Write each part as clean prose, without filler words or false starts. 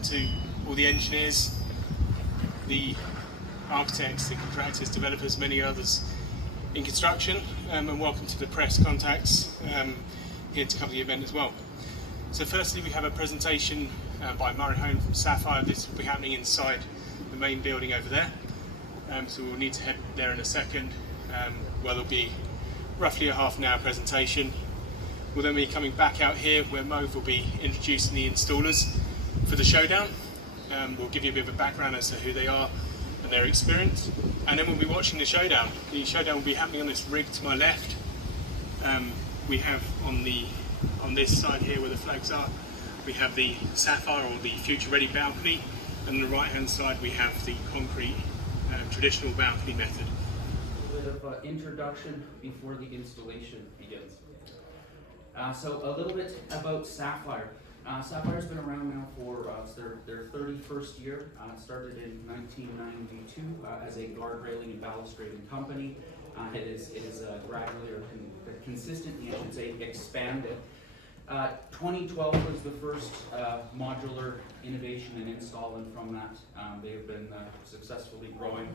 welcome to all the engineers, the architects, the contractors, developers, many others in construction, and welcome to the press contacts here to cover the event as well. So firstly, we have a presentation by Murray Hone from Sapphire. This will be happening inside the main building over there. So we'll need to head there in a second. Where there'll be roughly a half an hour presentation. We'll then be coming back out here where Mauve will be introducing the installers for the Showdown. We'll give you a bit of a background as to who they are and their experience. And then we'll be watching the Showdown. The Showdown will be happening on this rig to my left. We have on this side here where the flags are, we have the Sapphire or the Future Ready balcony, and on the right hand side we have the concrete traditional balcony method. A bit of introduction before the installation begins. So a little bit about Sapphire. Sapphire's been around now for their 31st year. Started in 1992 as a guardrailing and balustrading company. It is gradually or consistently, I should say, expanded. 2012 was the first modular innovation and install, and from that they have been successfully growing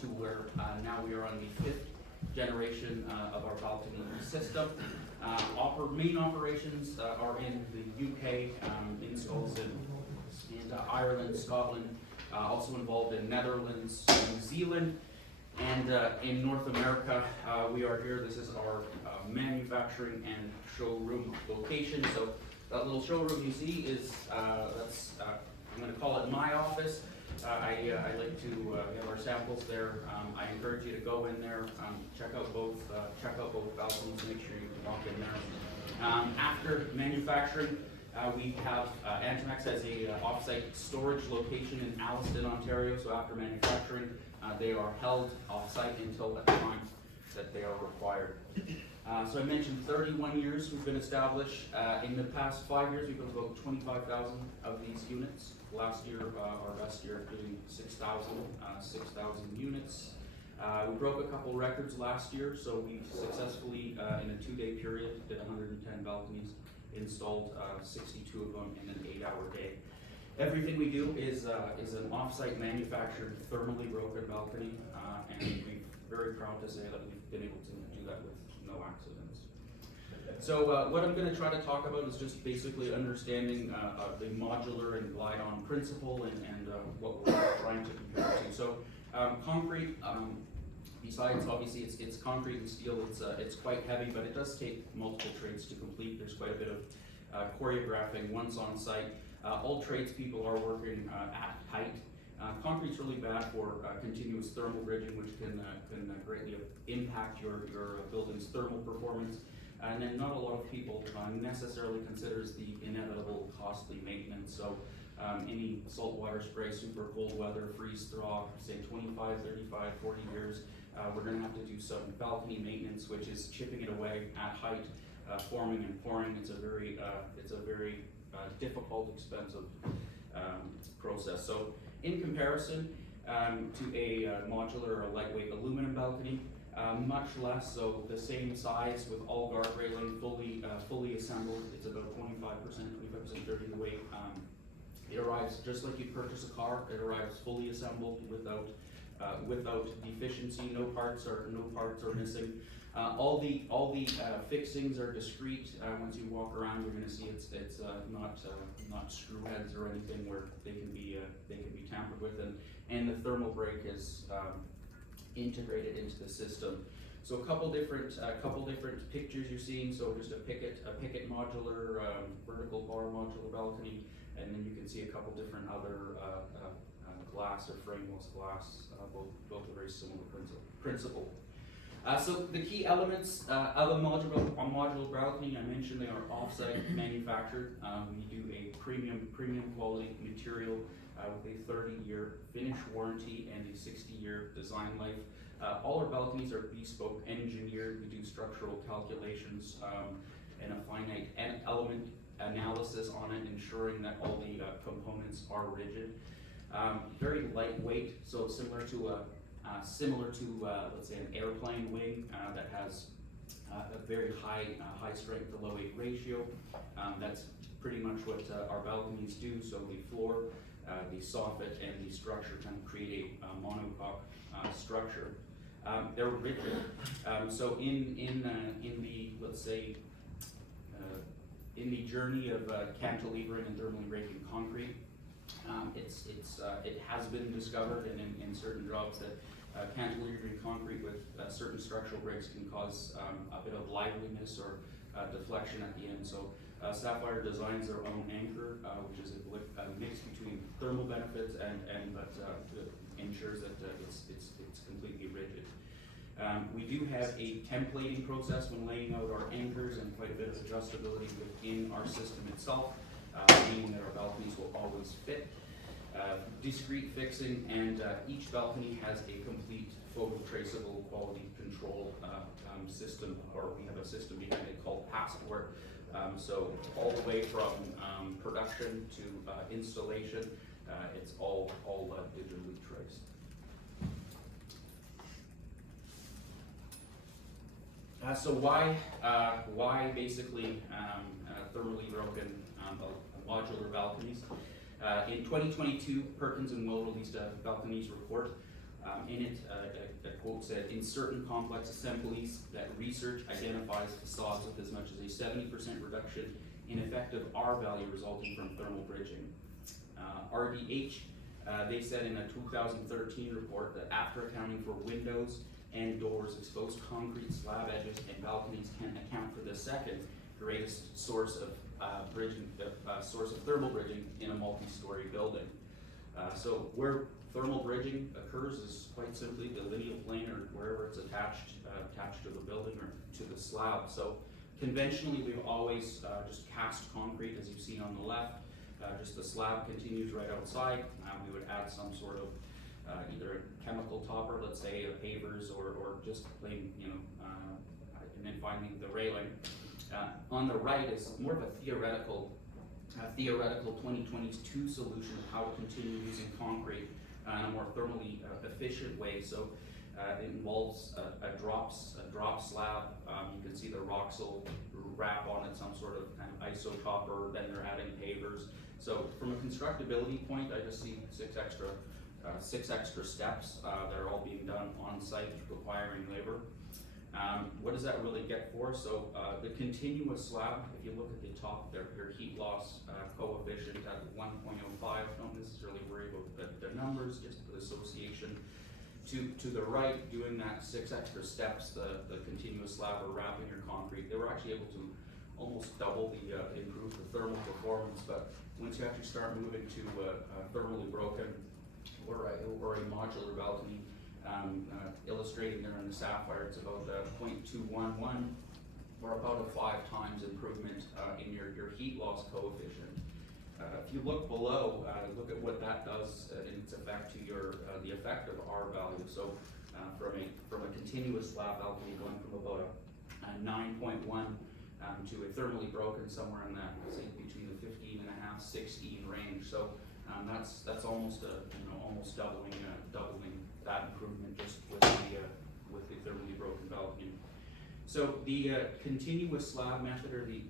to where now we are on the 5th generation of our balcony system. Main operations are in the UK, installs in Ireland, Scotland, also involved in Netherlands, New Zealand, and in North America. We are here. This is our manufacturing and showroom location. So that little showroom you see is that's I'm going to call it my office. I like to have our samples there. I encourage you to go in there, check out both balconies, make sure you can walk in there. After manufacturing, we have Antimax as a off-site storage location in Alliston, Ontario. So after manufacturing, they are held off-site until the time that they are required. So I mentioned 31 years we've been established. In the past 5 years, we've built about 25,000 of these units. Last year, our best year, doing 6,000 units. We broke a couple records last year, so we successfully, in a 2-day period, did 110 balconies, installed 62 of them in an 8-hour day. Everything we do is an off-site manufactured, thermally broken balcony, and we're very proud to say that we've been able to do that with no accidents. So what I'm going to try to talk about is just basically understanding the modular and glide-on principle and what we're trying to compare it to. So concrete, besides obviously it's concrete and steel, it's quite heavy, but it does take multiple trades to complete. There's quite a bit of choreographing once on site. All tradespeople are working at height. Concrete's really bad for continuous thermal bridging, which can greatly impact your building's thermal performance. And then not a lot of people necessarily considers the inevitable costly maintenance. So any saltwater spray, super cold weather, freeze thaw, say 25, 35, 40 years, we're going to have to do some balcony maintenance, which is chipping it away at height, forming and pouring. It's a very difficult, expensive process. So in comparison to a modular or a lightweight aluminum balcony, much less, so the same size with all guard railing, fully assembled. It's about 25% dirty in weight. It arrives just like you purchase a car. It arrives fully assembled without deficiency. No parts are missing. All the fixings are discreet. Once you walk around, you're going to see it's not screw heads or anything where they can be tampered with, and the thermal brake is integrated into the system. So a couple different pictures you're seeing. So just a picket modular, vertical bar modular balcony, and then you can see a couple different other glass or frameless glass. Both a very similar principle. So the key elements of a modular balcony, I mentioned they are off-site manufactured. We do a premium quality material with a 30-year finish warranty and a 60-year design life. All our balconies are bespoke engineered. We do structural calculations and a finite element analysis on it, ensuring that all the components are rigid. Very lightweight, so similar to let's say an airplane wing that has a very high strength to low weight ratio. That's pretty much what our balconies do. So the floor, the soffit, and the structure kind of create a monocoque structure. They're rigid. So in the, let's say, in the journey of cantilevering and thermally breaking concrete, it has been discovered in certain jobs that cantilevering concrete with certain structural breaks can cause a bit of liveliness or deflection at the end. So Sapphire designs their own anchor, which is a mix between thermal benefits and ensures that it's completely rigid. We do have a templating process when laying out our anchors and quite a bit of adjustability within our system itself, meaning that our balconies will always fit. Discrete fixing, and each balcony has a complete photo traceable quality control system, or we have a system behind it called Passport. So all the way from production to installation, it's all digitally traced. So why basically thermally broken modular balconies? In 2022, Perkins and Will released a balconies report. In it, a quote said, "In certain complex assemblies that research identifies facades with as much as a 70% reduction in effective R value resulting from thermal bridging." RDH, they said in a 2013 report that after accounting for windows and doors, exposed concrete slab edges and balconies can account for the second greatest source of source of thermal bridging in a multi-story building. So where thermal bridging occurs is quite simply the lineal plane or wherever it's attached to the building or to the slab. So conventionally, we've always just cast concrete, as you've seen on the left. Just the slab continues right outside. We would add some sort of either a chemical topper, let's say pavers, or just plain, and then finally the railing. On the right is more of a theoretical 2022 solution of how to continue using concrete in a more thermally efficient way. So it involves a drop slab. You can see the Roxel wrap on it, some sort of kind of iso topper. Then they're adding pavers. So from a constructability point, I just see six extra steps that are all being done on site, requiring labor. What does that really get for? So the continuous slab, if you look at the top, their heat loss coefficient at 1.05, don't necessarily worry about the numbers, just the association. To the right, doing that 6 extra steps, the continuous slab or wrapping your concrete, they were actually able to almost double improve the thermal performance. But once you actually start moving to thermally broken or a modular balcony, illustrating there in the Sapphire, it's about 0.211 or about a 5 times improvement in your heat loss coefficient. If you look below, look at what that does in its effect to the effective R value. So from a continuous slab balcony going from about a 9.1 to a thermally broken somewhere in that, say, between the 15.5, 16 range. So that's almost almost doubling that improvement just with the thermally broken balcony. So the continuous slab method, or the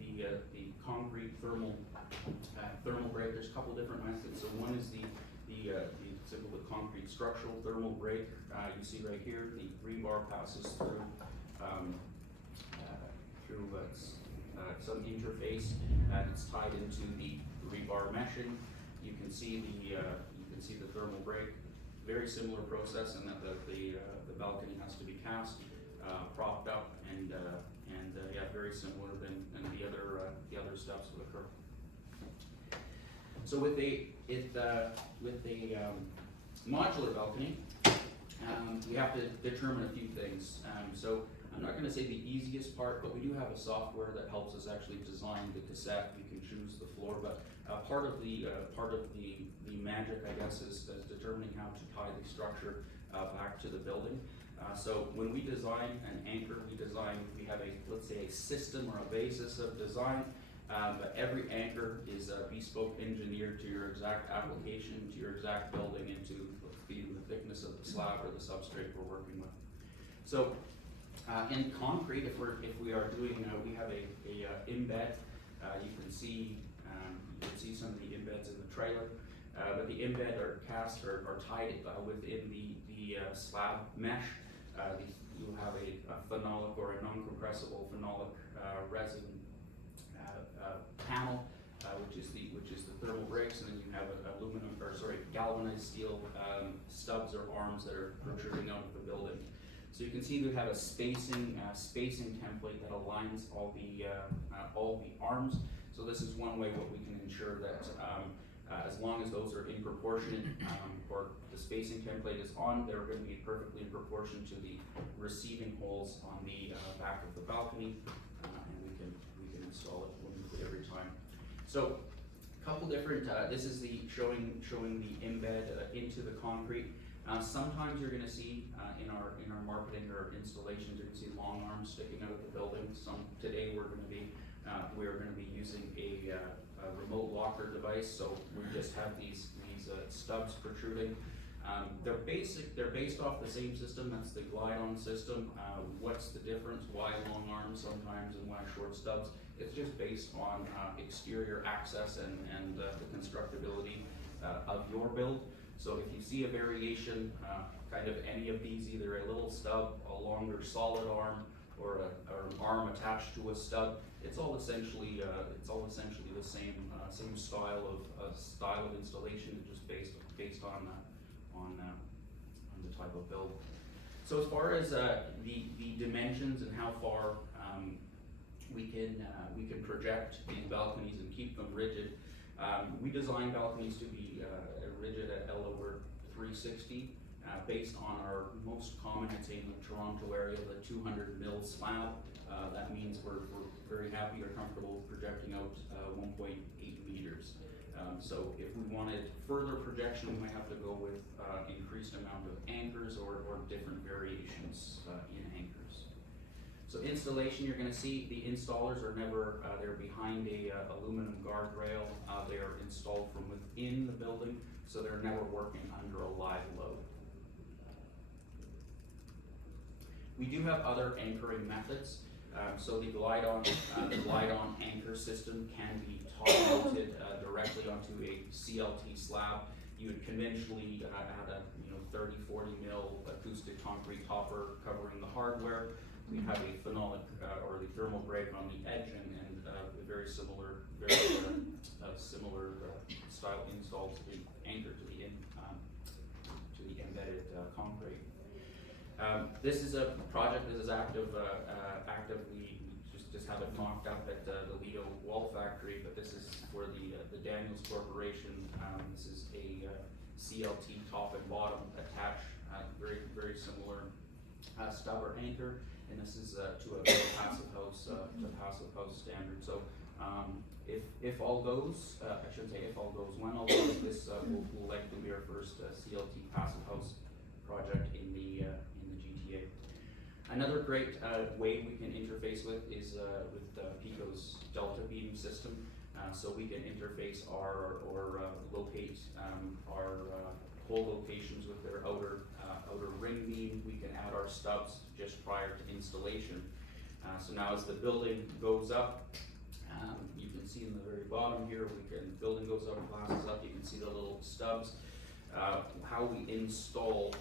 concrete thermal break, there's a couple different methods. So one is the simple the concrete structural thermal break. You see right here, the rebar passes through some interface, and it's tied into the rebar meshing. You can see the thermal break. Very similar process in that the balcony has to be cast, propped up, and yeah, very similar than the other steps would occur. So with a modular balcony, we have to determine a few things. So I'm not going to say the easiest part, but we do have a software that helps us actually design the cassette. You can choose the floor, but part of the magic, I guess, is determining how to tie the structure back to the building. So when we design an anchor, we have let's say a system or a basis of design, but every anchor is bespoke engineered to your exact application, to your exact building, and to the thickness of the slab or the substrate we're working with. So in concrete, if we are doing, we have a embed. You can see You can see some of the embeds in the trailer, but the embed or cast are tied within the slab mesh. You'll have a phenolic or a non-compressible phenolic resin panel, which is the thermal brakes, and then you have galvanized steel stubs or arms that are protruding out of the building. So you can see we have a spacing template that aligns all the arms. So this is one way what we can ensure that as long as those are in proportion, or the spacing template is on, they're going to be perfectly in proportion to the receiving holes on the back of the balcony, and we can install it every time. So a couple different. This is the showing the embed into the concrete. Sometimes you're going to see in our marketing or installations, you're going to see long arms sticking out of the building. Today we're going to be using a remote locker device. So we just have these stubs protruding. They're based off the same system. That's the glide-on system. What's the difference? Why long arms sometimes and why short stubs? It's just based on exterior access and the constructability of your build. So if you see a variation, kind of any of these, either a little stub, a longer solid arm, or an arm attached to a stub, it's all essentially the same style of installation, just based on the type of build. So as far as the dimensions and how far we can project these balconies and keep them rigid, we design balconies to be rigid at L over 360, based on our most common, I'd say in the Toronto area, the 200 mil slab. That means we're very happy or comfortable projecting out 1.8 meters. So if we wanted further projection, we might have to go with increased amount of anchors or different variations in anchors. So installation, you're going to see the installers are never, they're behind a aluminum guardrail. They are installed from within the building, so they're never working under a live load. We do have other anchoring methods. So the glide-on anchor system can be top-mounted directly onto a CLT slab. You would conventionally add a 30-40 mil acoustic concrete topper covering the hardware. We have a phenolic or the thermal brake on the edge, and a very similar style install to the anchor to the embedded concrete. This is a project that is active. We just have it mocked up at the Lido Wall Factory, but this is for the Daniels Corporation. This is a CLT top and bottom attached, very similar stub or anchor, and this is to a passive house standard. So if all goes, I shouldn't say if all goes, when all goes, this will likely be our first CLT passive house project in the GTA. Another great way we can interface with is with Pico's Delta Beam system. So we can interface or locate our pole locations with their outer ring beam. We can add our stubs just prior to installation. So now as the building goes up, you can see in the very bottom here, building goes up, glasses up, you can see the little stubs. How we install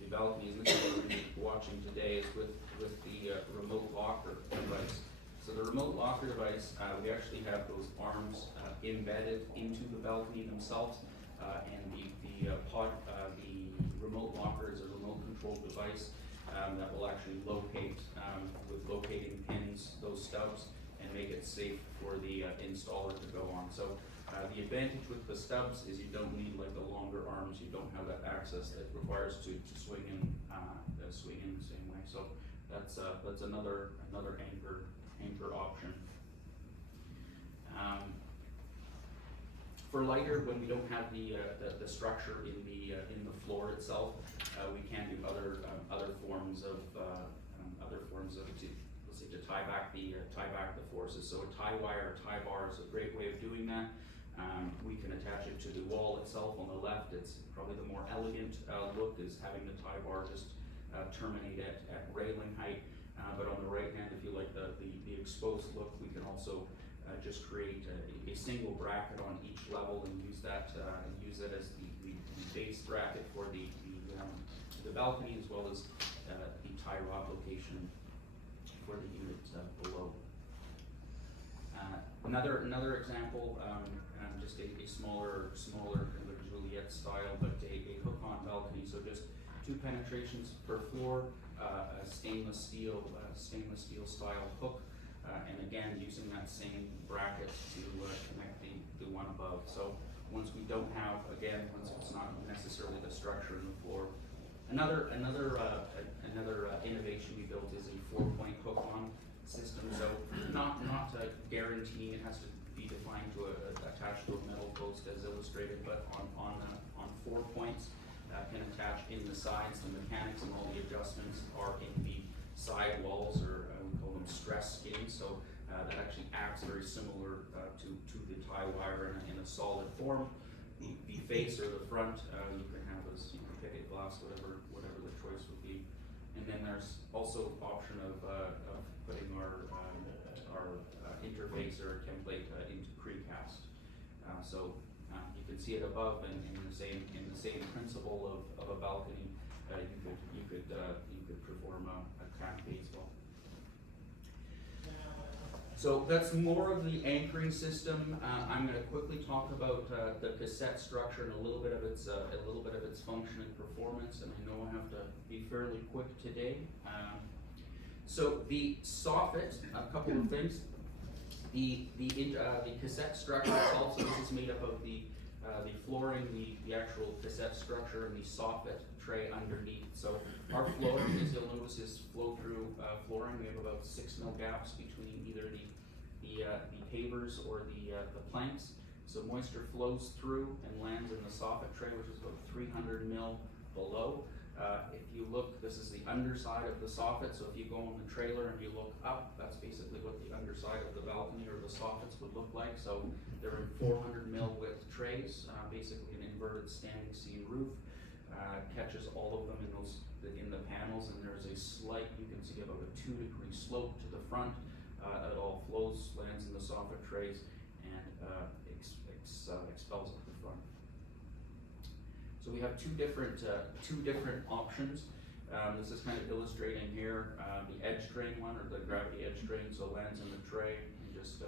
the balconies, and this is what we're going to be watching today, is with the remote locker device. So the remote locker device, we actually have those arms embedded into the balcony themselves, and the remote locker is a remote controlled device that will actually locate with locating pins those stubs and make it safe for the installer to go on. So the advantage with the stubs is you don't need like the longer arms. You don't have that access that requires to swing in the same way. So that's another anchor option. For lighter, when we don't have the structure in the floor itself, we can do other forms of to tie back the forces. So a tie wire or tie bar is a great way of doing that. We can attach it to the wall itself on the left. It's probably the more elegant look is having the tie bar just terminate at railing height. But on the right hand, if you like the exposed look, we can also just create a single bracket on each level and use that use it as the base bracket for the balcony, as well as the tie rod location for the unit below. Another example, just a smaller kind of Juliet style, but a hook-on balcony. So just 2 penetrations per floor, a stainless steel style hook, and again using that same bracket to connect the one above. So once we don't have, again, once it's not necessarily the structure in the floor. Another innovation we built is a 4-point hook-on system. So not guaranteeing it has to be defined to attach to a metal post as illustrated, but on 4 points can attach in the sides. The mechanics and all the adjustments are in the side walls, or we call them stress skins. So that actually acts very similar to the tie wire in a solid form. The face or the front you can have as picket glass, whatever the choice would be. And then there's also option of putting our interface or template into precast. So you can see it above, and in the same principle of a balcony, you could perform a canopy as well. So that's more of the anchoring system. I'm going to quickly talk about the cassette structure and a little bit of its function and performance. And I know I have to be fairly quick today. So the soffit, a couple of things. The cassette structure itself. So this is made up of the flooring, the actual cassette structure, and the soffit tray underneath. So our flooring, as you'll notice, is flow-through flooring. We have about 6 mil gaps between either the pavers or the planks. So moisture flows through and lands in the soffit tray, which is about 300 mil below. If you look, this is the underside of the soffit. So if you go on the trailer and you look up, that's basically what the underside of the balcony or the soffits would look like. So they're in 400 mil width trays, basically an inverted standing seam roof. Catches all of them in the panels, and there's a slight, you can see about a 2-degree slope to the front. It all flows, lands in the soffit trays, and expels at the front. So we have two different options. This is kind of illustrating here the edge drain one, or the gravity edge drain. So it lands in the tray and just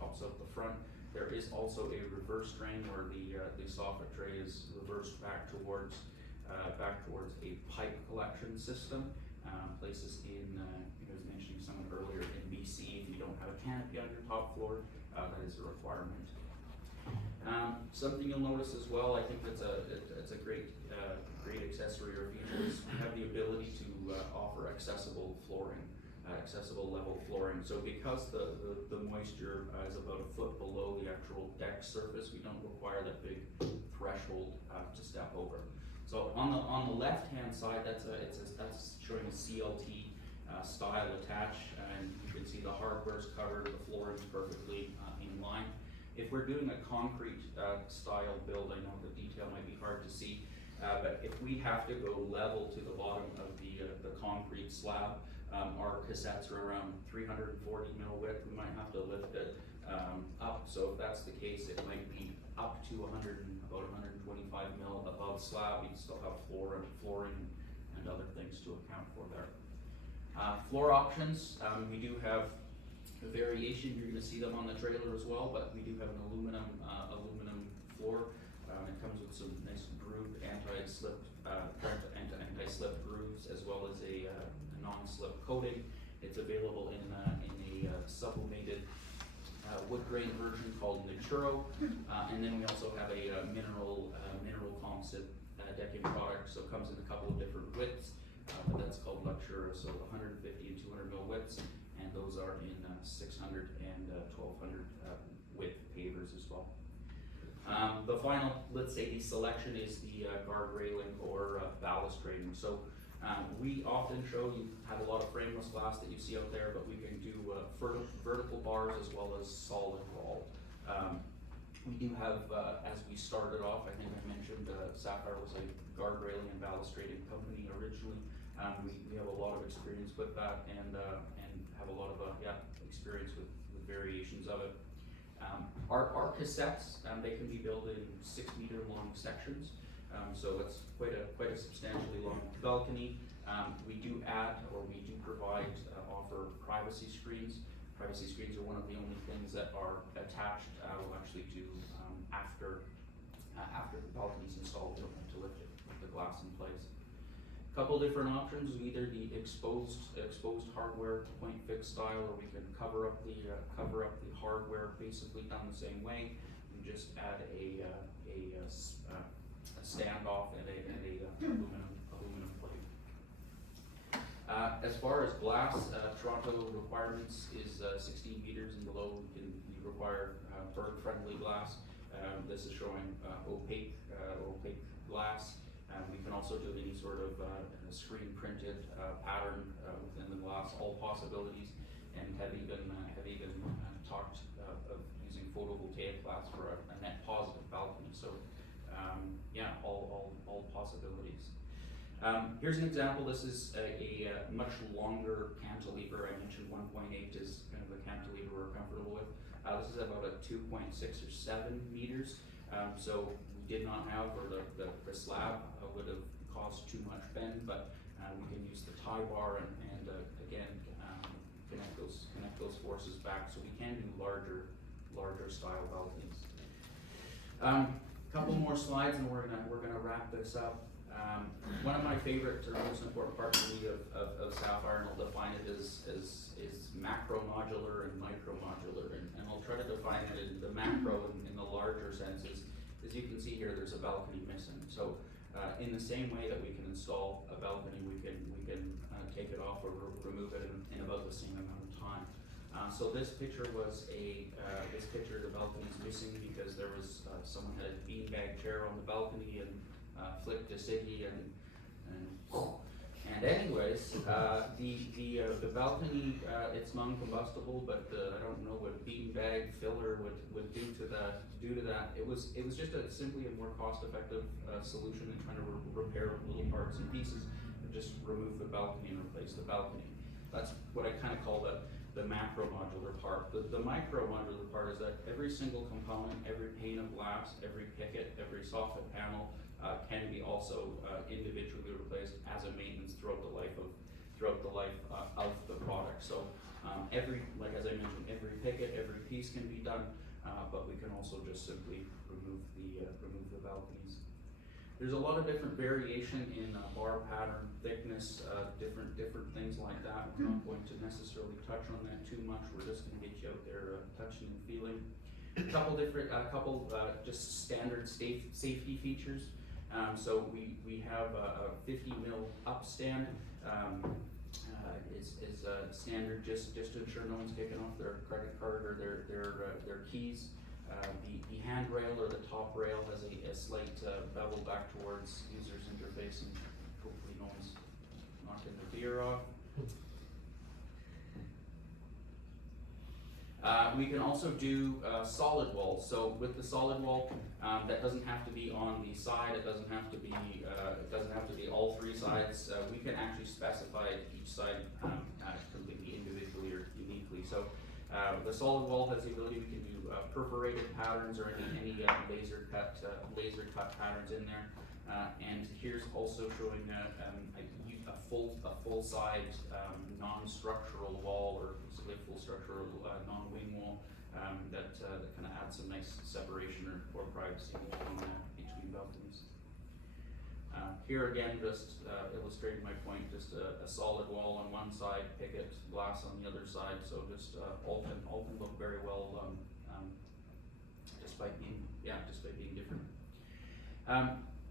pops out the front. There is also a reverse drain where the soffit tray is reversed back towards a pipe collection system. Places in, I was mentioning someone earlier in BC, if you don't have a canopy on your top floor, that is a requirement. Something you'll notice as well, I think it's a great accessory or feature, is we have the ability to offer accessible flooring, accessible level flooring. So because the moisture is about a foot below the actual deck surface, we don't require that big threshold to step over. So on the left hand side, that's showing a CLT style attach, and you can see the hardware's covered, the flooring's perfectly in line. If we're doing a concrete style build, I know the detail might be hard to see, but if we have to go level to the bottom of the concrete slab, our cassettes are around 340 mil width. We might have to lift it up. So if that's the case, it might be up to about 125 mil above slab. You'd still have flooring and other things to account for there. Floor options, we do have a variation. You're going to see them on the trailer as well, but we do have an aluminum floor. It comes with some nice grooved anti-slip grooves, as well as a non-slip coating. It's available in a sublimated wood grain version called Naturo, and then we also have a mineral composite decking product. So it comes in a couple of different widths, but that's called Luxura. So 150 and 200 mil widths, and those are in 600 and 1200 width pavers as well. The final, let's say, the selection is the guard railing or balustrading. So we often show, you have a lot of frameless glass that you see out there, but we can do vertical bars as well as solid wall. We do have, as we started off, I think I mentioned Sapphire was a guard railing and balustrading company originally. We have a lot of experience with that, and have a lot of experience with variations of it. Our cassettes, they can be built in 6-meter long sections, so it's quite a substantially long balcony. We do add, or we do provide, offer privacy screens. Privacy screens are one of the only things that are attached. We'll actually do after the balcony's installed. We don't have to lift it with the glass in place. Couple different options, either the exposed hardware point fixed style, or we can cover up the hardware basically done the same way. We just add a standoff and a aluminum plate. As far as glass, Toronto requirements is 16 meters and below. We require bird friendly glass. This is showing opaque glass. We can also do any sort of screen printed pattern within the glass, all possibilities, and have even talked of using photovoltaic glass for a net positive balcony. So yeah, all possibilities. Here's an example. This is a much longer cantilever. I mentioned 1.8 is kind of the cantilever we're comfortable with. This is about a 2.6 or 7 meters. So we did not have, or the slab would have caused too much bend, but we can use the tie bar and again connect those forces back, so we can do larger style balconies. Couple more slides and we're gonna wrap this up. One of my favorite or most important parts to me of Sapphire, and I'll define it is macro modular and micro modular, and I'll try to define it in the macro in the larger sense is, as you can see here, there's a balcony missing. So in the same way that we can install a balcony, we can take it off or remove it in about the same amount of time. So this picture was this picture the balcony is missing because there was someone had a beanbag chair on the balcony and flicked a ciggy and anyways, the balcony, it's non-combustible, but I don't know what a beanbag filler would do to that. It was just simply a more cost-effective solution than trying to repair little parts and pieces and just remove the balcony and replace the balcony. That's what I kind of call the macro modular part. The micro modular part is that every single component, every pane of glass, every picket, every soffit panel can be also individually replaced as a maintenance throughout the life of the product. So like as I mentioned, every picket, every piece can be done, but we can also just simply remove the balconies. There's a lot of different variation in bar pattern, thickness, different things like that. We're not going to necessarily touch on that too much. We're just going to get you out there touching and feeling. A couple just standard safety features. So we have a 50 mil upstand. Is standard just to ensure no one's kicking off their credit card or their keys. The handrail or the top rail has a slight bevel back towards user's interface, and hopefully no one's knocking the beer off. We can also do solid walls. So with the solid wall, that doesn't have to be on the side. It doesn't have to be all three sides. We can actually specify each side completely individually or uniquely. So the solid wall has the ability. We can do perforated patterns or any laser cut patterns in there. And here's also showing a full side non-structural wall, or basically a full structural non-wing wall that kind of adds some nice separation or privacy between balconies. Here again, just illustrating my point, just a solid wall on one side, picket, glass on the other side. So just all can look very well just by being different.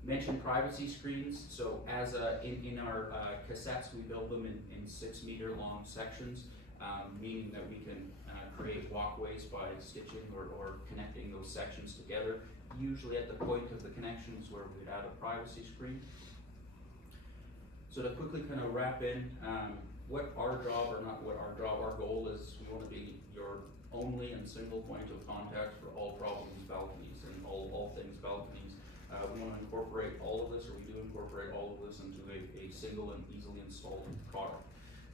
Mentioned privacy screens. So as in our cassettes, we build them in 6 meter long sections, meaning that we can create walkways by stitching or connecting those sections together. Usually at the point of the connections where we'd add a privacy screen. So to quickly kind of wrap in, what our job, or not what our job, our goal is, we want to be your only and single point of contact for all problems balconies and all things balconies. We want to incorporate all of this, or we do incorporate all of this into a single and easily installed product.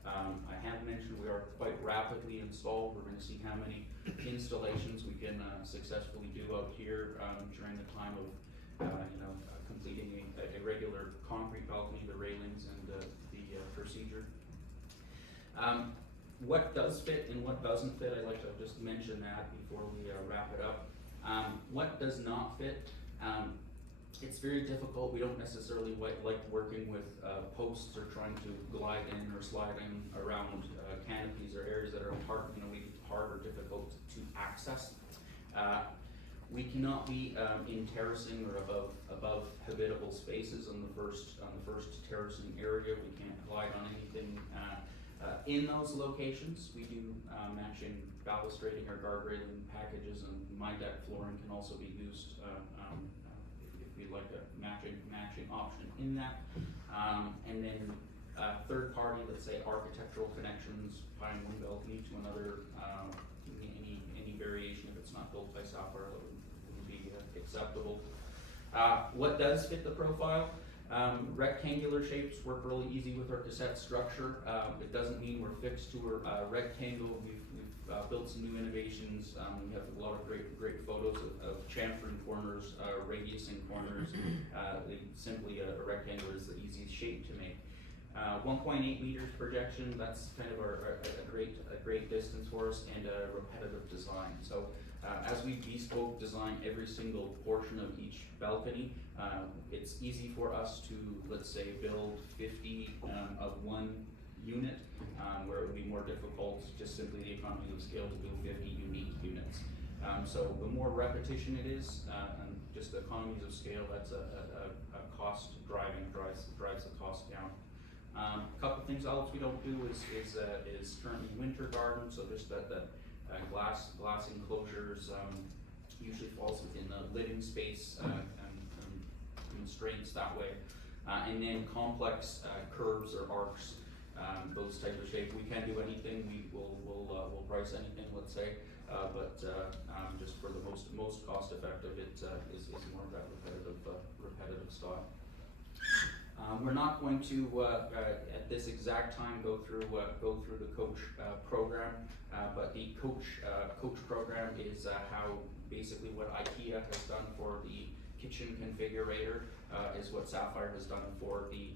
I have mentioned we are quite rapidly installed. We're going to see how many installations we can successfully do out here during the time of completing a regular concrete balcony, the railings, and the procedure. What does fit and what doesn't fit, I'd like to just mention that before we wrap it up. What does not fit? It's very difficult. We don't necessarily like working with posts or trying to glide in or slide in around canopies or areas that are hard or difficult to access. We cannot be in terracing or above habitable spaces on the first terracing area. We can't glide on anything in those locations. We do matching balustrading or guardrailing packages, and my deck flooring can also be used if we'd like a matching option in that. And then third party, let's say architectural connections, buying one balcony to another, any variation if it's not built by Sapphire would be acceptable. What does fit the profile? Rectangular shapes work really easy with our cassette structure. It doesn't mean we're fixed to a rectangle. We've built some new innovations. We have a lot of great photos of chamfering corners, radiusing corners. Simply a rectangle is the easiest shape to make. 1.8 meters projection, that's kind of a great distance for us, and a repetitive design. So as we bespoke design every single portion of each balcony, it's easy for us to, let's say, build 50 of one unit, where it would be more difficult, just simply the economy of scale, to do 50 unique units. So the more repetition it is, and just the economies of scale, that's a cost drives the cost down. A couple things else we don't do is currently winter garden, so just that glass enclosures usually falls within the living space constraints that way, and then complex curves or arcs, those type of shape. We can't do anything. We'll price anything, let's say, but just for the most cost effective, it is more of that repetitive style. We're not going to at this exact time go through the coach program, but the coach program is how basically what IKEA has done for the kitchen configurator is what Sapphire has done for the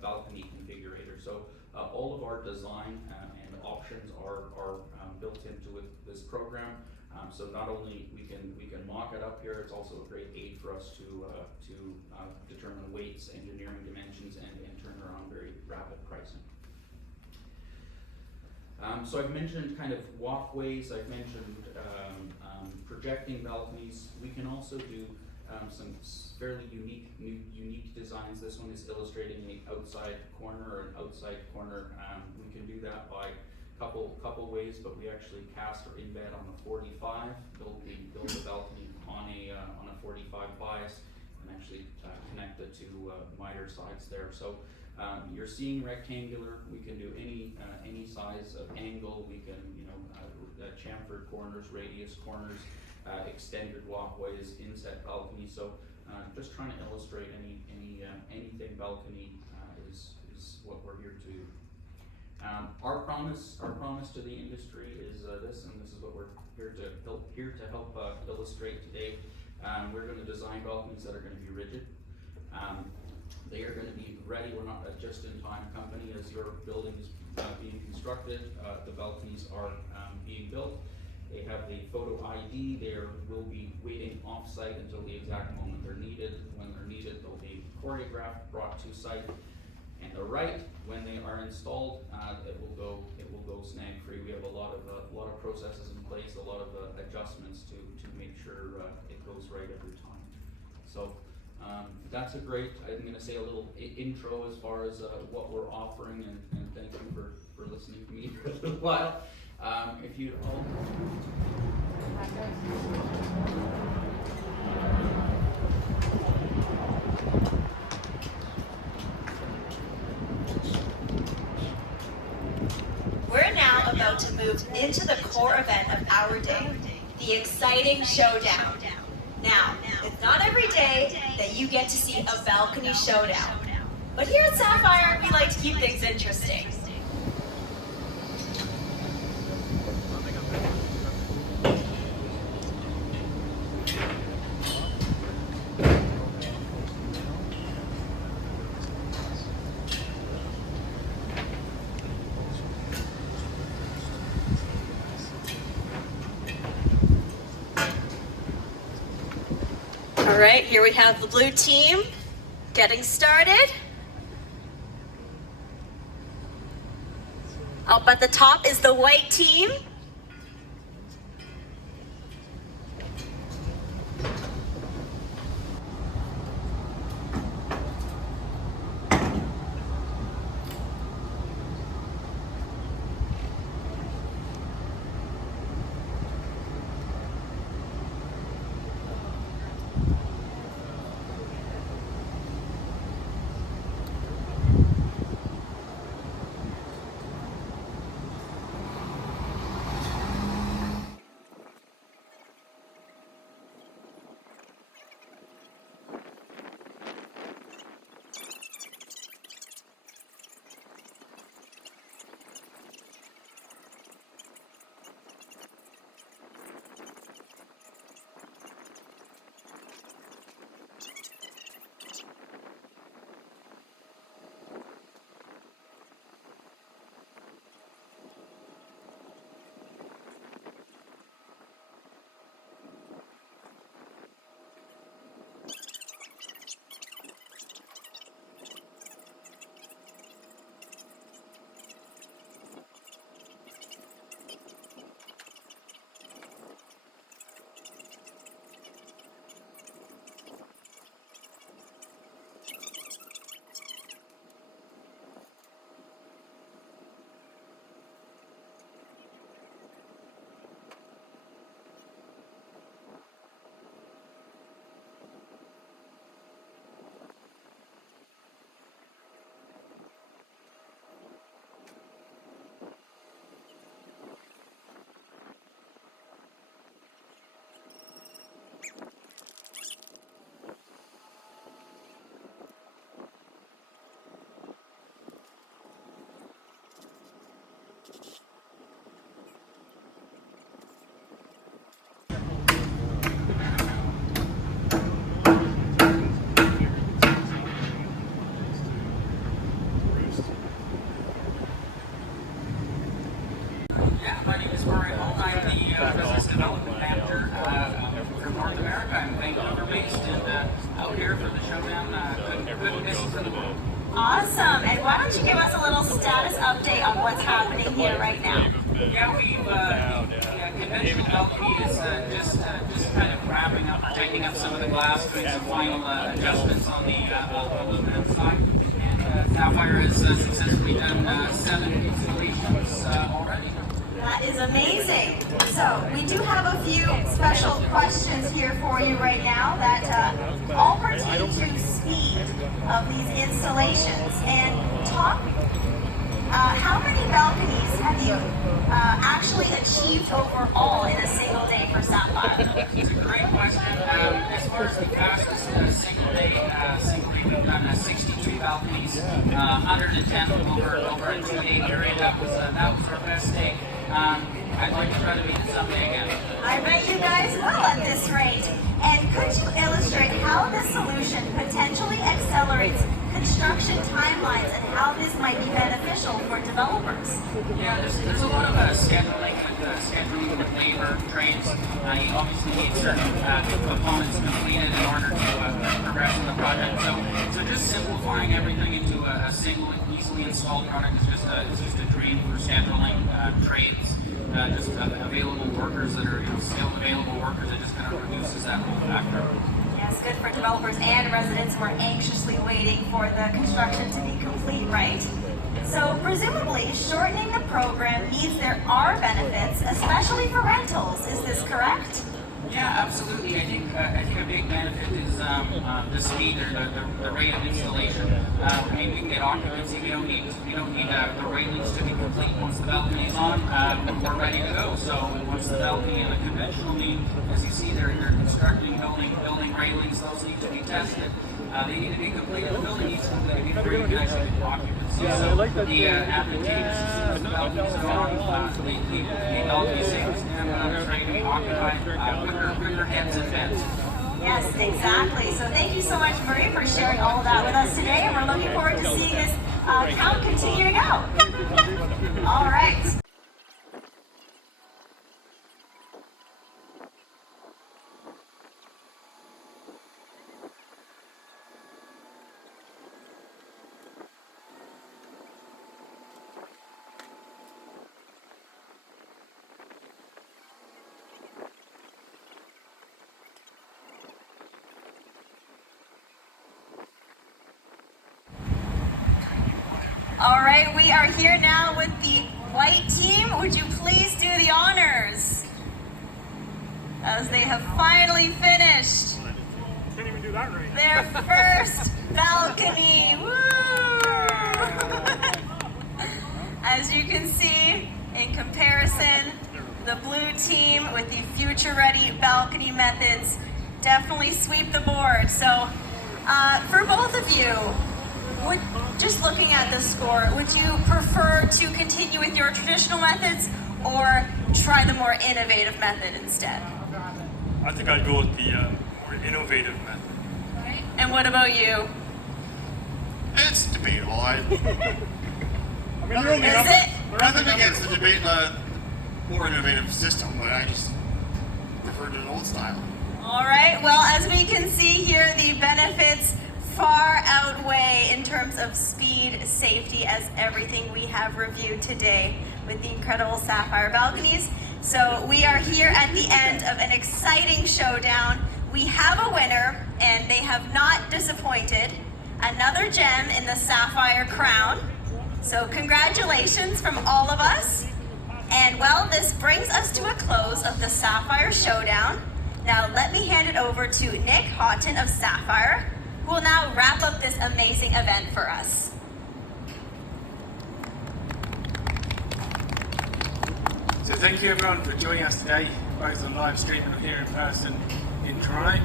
balcony configurator. So all of our design and options are built into this program. So not only we can mock it up here, it's also a great aid for us to determine weights, engineering dimensions, and turn around very rapid pricing. So I've mentioned kind of walkways, I've mentioned projecting balconies. We can also do some fairly unique designs. This one is illustrating an outside corner or an outside corner. We can do that by couple ways, but we actually cast or embed on the 45, build the balcony on a 45 bias, and actually connect the two miter sides there. So you're seeing rectangular. We can do any size of angle. We can chamfered corners, radius corners, extended walkways, inset balcony. So just trying to illustrate anything balcony is what we're here to do. Our promise to the industry is this, and this is what we're here to help illustrate today. We're going to design balconies that are going to be rigid. They are going to be ready. We're not a just-in-time company. As your building is being constructed, the balconies are being built. They have the photo ID. They will be waiting off-site until the exact moment they're needed. When they're needed, they'll be choreographed, brought to site. And the right, when they are installed, it will go snag-free. We have a lot of processes in place, a lot of adjustments to make sure it goes right every time. So that's I'm going to say a little intro as far as what we're offering, and thank you for listening to me for a little while. If you all. We're now about to move into the core event of our day, the exciting Showdown. Now, it's not every day that you get to see a balcony showdown. But here at Sapphire, we like to keep things interesting. All right, here we have the blue team getting started. Up at the top is the white team. My name is Murray Hall. I'm the Business Development Manager for North America. I'm Vancouver based and out here for the Showdown. Good business for the world. Awesome. And why don't you give us a little status update on what's happening here right now? Yeah, conventional balcony is just kind of wrapping up, taking up some of the glass, doing some final adjustments on the aluminum side. And Sapphire has successfully done 7 installations already. That is amazing. So we do have a few special questions here for you right now that all pertain to speed of these installations. And Tom, how many balconies have you actually achieved overall in a single day for Sapphire? It's a great question. As far as the fastest single day, we've done 62 balconies, 110 over a 2-day period. That was our best day. I'd like to try to beat it someday again. I bet you guys will at this rate. And could you illustrate how this solution potentially accelerates construction timelines and how this might be beneficial for developers? Yeah, there's a lot of scheduling with labor, trades. You obviously need certain components completed in order to progress in the project. So just simplifying everything into a single, easily installed product is just a dream for scheduling trades. Just available workers that are skilled available workers. It just kind of reduces that whole factor. Yes, good for developers and residents who are anxiously waiting for the construction to be complete, right? So presumably, shortening the program means there are benefits, especially for rentals. Is this correct? Yeah, absolutely. I think a big benefit is the speed or the rate of installation. I mean, we can get occupancy. We don't need the railings to be complete. Once the balcony is on, we're ready to go. So once the balcony and the conventional need, as you see, they're constructing, building railings. Those need to be tested. They need to be completed. The building needs to be completed before you can actually get occupancy. So the advantageous of balconies at all, the balcony sinks and trying to be occupied quicker heads and beds. Yes, exactly. So thank you so much, Marie, for sharing all of that with us today, and we're looking forward to seeing this count continue to go. All right. All right, we are here now with the white team. Would you please do the honors? As they have finally finished Can't even do that right. their first balcony. Woo! As you can see, in comparison, the blue team with the future-ready balcony methods definitely sweep the board. So, for both of you, just looking at the score, would you prefer to continue with your traditional methods or try the more innovative method instead? I think I'd go with the more innovative method. And what about you? It's debatable. Is it? Nothing against the debate, more innovative system, but I just prefer the old style. All right, well, as we can see here, the benefits far outweigh in terms of speed, safety, as everything we have reviewed today with the incredible Sapphire Balconies. So we are here at the end of an exciting showdown. We have a winner, and they have not disappointed. Another gem in the Sapphire crown. So congratulations from all of us. And well, this brings us to a close of the Sapphire Showdown. Now let me hand it over to Nick Houghton of Sapphire, who will now wrap up this amazing event for us. So thank you everyone for joining us today, both on live stream and here in person in Toronto.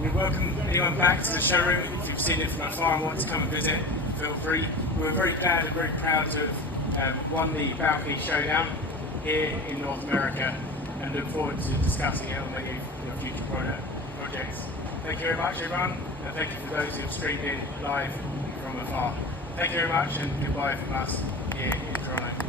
We welcome anyone back to the showroom. If you've seen it from afar and want to come and visit, feel free. We're very glad and very proud to have won the Balcony Showdown here in North America, and look forward to discussing it on many of your future projects. Thank you very much everyone, and thank you for those who have streamed in live from afar. Thank you very much, and goodbye from us here in Toronto.